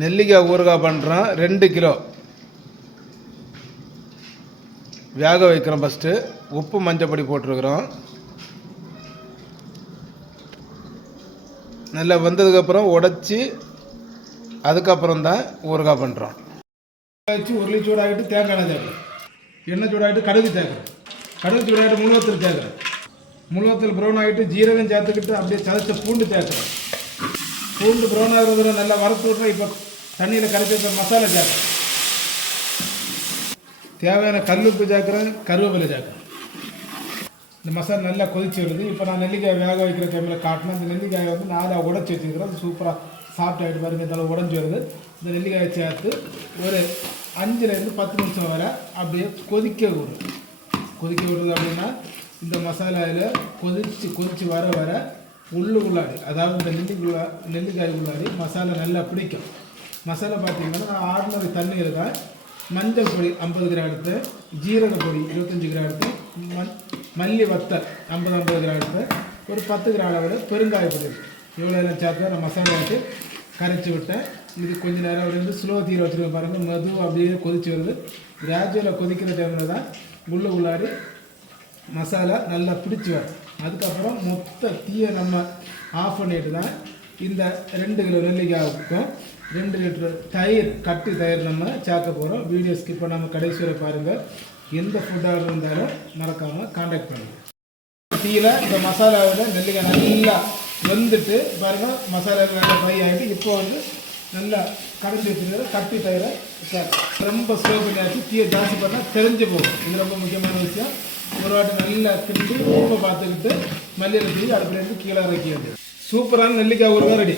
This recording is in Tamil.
நெல்லிக்காய் ஊறுகாய் பண்ணுறோம். 2 கிலோ வேக வைக்கிறோம். ஃபஸ்ட்டு உப்பு மஞ்சப்பொடி போட்டிருக்கிறோம். நல்லா வெந்ததுக்கப்புறம் உடச்சி அதுக்கப்புறம் தான் ஊறுகாய் பண்ணுறோம். வச்சு உருளி சூடாகிட்டு தேங்காய் எண்ணெய் சேர்க்குறோம். எண்ணெய் சூடாகிட்டு கடுகு சேர்க்குறோம். கடுகு சூடாகிட்டு முழுவத்தல் சேர்க்குறோம். முழுவத்தல் ப்ரௌன் ஆகிட்டு ஜீரகம் சேர்த்துக்கிட்டு அப்படியே சதைச்ச பூண்டு சேர்க்குறோம். பூண்டு ப்ரௌன் ஆகிறதுல நல்லா வறுத்து விட்றோம். இப்போ தண்ணியில் கரைச்சி வச்ச மசாலா சேர்க்குறோம். தேவையான கல்லுப்பு சேர்க்குறேன், கருவேப்பிலை சேர்க்குறேன். இந்த மசாலா நல்லா கொதிச்சு வருது. இப்போ நான் நெல்லிக்காய் வேக வைக்கிற டைமில் காட்டினேன். இந்த நெல்லிக்காயை வந்து 4 உடச்சி வச்சுருக்கிறேன். அது சூப்பராக சாஃப்ட் ஆகிட்டு பாருங்க. இந்த அளவு உடஞ்சி வருது. இந்த நெல்லிக்காயை சேர்த்து ஒரு 5லேருந்து 10 நிமிஷம் வரை அப்படியே கொதிக்க விடுறது. கொதிக்க விடுறது அப்படின்னா இந்த மசாலாவில் கொதித்து வர வர உள்ளுக்குள்ளாடி, அதாவது இந்த நெல்லிக்காய்க்குள்ளாடி மசாலா நல்லா பிடிக்கும். மசாலா பார்த்திங்கன்னா நான் ஆர்டினரி தண்ணியில் தான் மஞ்சள் பொடி 50 கிராம் எடுத்து, ஜீரக பொடி 25 கிராம் எடுத்து, மல்லி வத்தல் 50 கிராம் எடுத்து, ஒரு 10 கிராம் அளவில் பெருங்காய பொடி இவ்வளோ எல்லாம் சேர்த்து நான் மசாலா வச்சு கரைச்சி விட்டேன். இது கொஞ்சம் நேரம் வந்து ஸ்லோ தீர வச்சுருக்க பாருங்கள். மெதுவாக அப்படியே கொதிச்சு வருது. கிராஜுவலாக கொதிக்கிற டைமில் தான் உள்ளாடி மசாலா நல்லா பிடிச்சி வரும். அதுக்கப்புறம் மொத்த தீயை நம்ம ஆஃப் பண்ணிட்டு தான் இந்த 2 கிலோ நெல்லிக்காய்க்கும் 2 லிட்டர் தயிர், கட்டி தயிர் நம்ம சேர்க்க போகிறோம். வீடியோ ஸ்கிப் பண்ணாமல் கடைசி வரை பாருங்கள். எந்த ஃபுட்டாக இருந்தாலும் மறக்காமல் காண்டாக்ட் பண்ணுங்கள். டீயில் இந்த மசாலாவில் நெல்லிக்காய் நல்லா வெந்துட்டு பாருங்கள். மசாலா நல்லா ஃப்ரை ஆகிட்டு இப்போ வந்து நல்லா கடைஞ்சி வச்சுருக்கிற கட்டி தயிரை ரொம்ப ஸ்லோ பண்ணியாச்சு. தீயை ஜாஸ்தி பண்ணால் தெரிஞ்சு போகும். இது ரொம்ப முக்கியமான விஷயம். ஒரு வாட்டி நல்லா கிண்டி உப்பை பார்த்துக்கிட்டு மல்லியில் தீ அடுப்புலேருந்து கீழே இறக்கி வந்து சூப்பரான நெல்லிக்காய் ஊறுகாய் ரெடி.